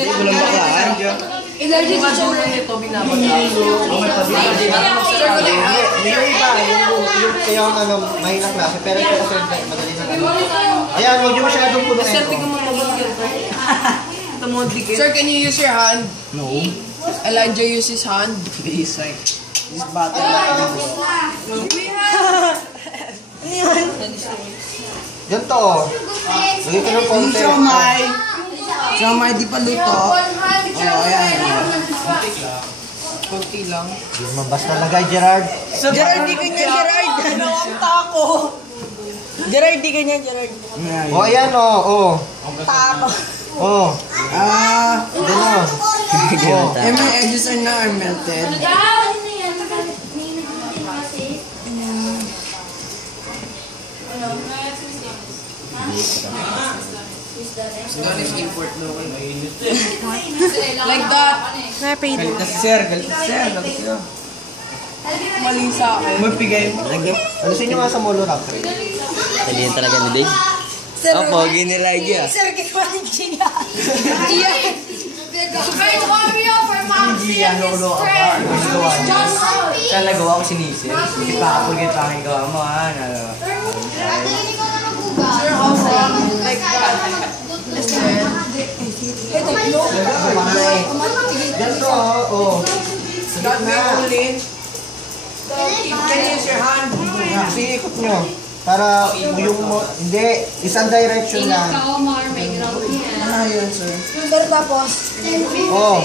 Walang baklaan. Energy sa ulo nito, binabagay. Yung iba, yung kaya ano, mahirap klase, pero ito kasi madali na ano. Ayan, huwag yung masyadong puno Sir, ito. tingnan mo mabagay. Sir, can you use your hand? No. Elijah use his hand. This battle Yan to, oh. Lagay ka ng konti. Siomay, di pa luto. Oh, ayan. Kunti lang. Hindi naman basta lagay, Gerard. Gerard, di kanya, Gerard. Ang tako. Gerard, di kanya, Gerard. O, ayan, oh. Tako. Oh. Gano'n. Eh, my edges are now melted. That is import no. Like that. Galit na si sir. Mali sa akin. Mapigay. Alisin nyo nga sa molo rack. Talihan talaga ni Dave. Oh, pogi ni Elijah. Sir, ginawa ni Gia. Great warrior for Maxi and his friends. Just Kaya nagawa ko sinisip. Hindi pa kapag ito aking gawa mo, ha? Sir, also, like that. Ganito, oh. That way only. You can use your hand. Kasi ikot nyo. Para yung mo, hindi, isang direction lang. Ayun, sir. Sir, tapos. Oh.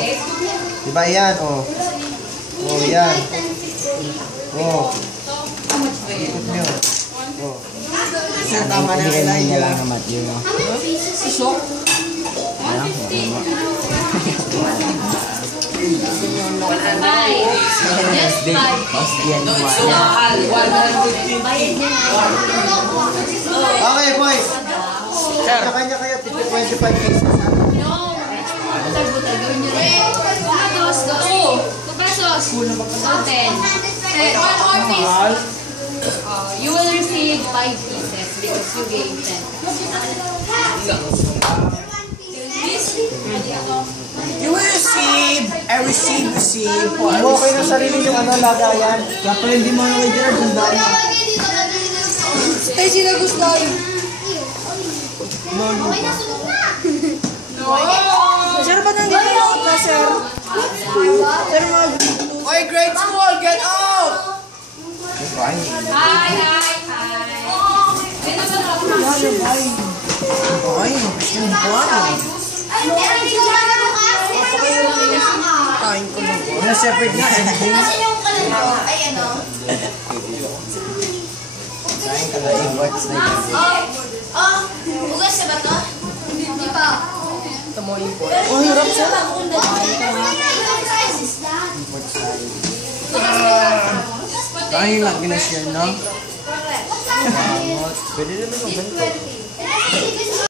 Diba yan, oh. Oh, yan. Oh. Ikot nyo. Oh. Sir, tama na yung Niya lang naman yun. Susok. Yan No, it's so mahal. 150. Okay, boys. Kanya-kanya kayo, 25 pesos. You will receive 5 pieces because you gave 10. You will receive. I receive. Okay na sarili yung ano, lagayan. Kaya pala hindi mo ano kay Gerard. Tandaan mo. Stay sila gusto. Sir, ba't nandito yung na, sir? Sir, Oy, grade school, get out! Hi. Ay, yung buwan. Kain ko lang. Wala separate na. Kain ka na imports na yun. Ugas na ba to? Hindi pa. Ito mo import. Oh, hirap siya. Kain lang ginashare, no? Pwede naman yung ganito.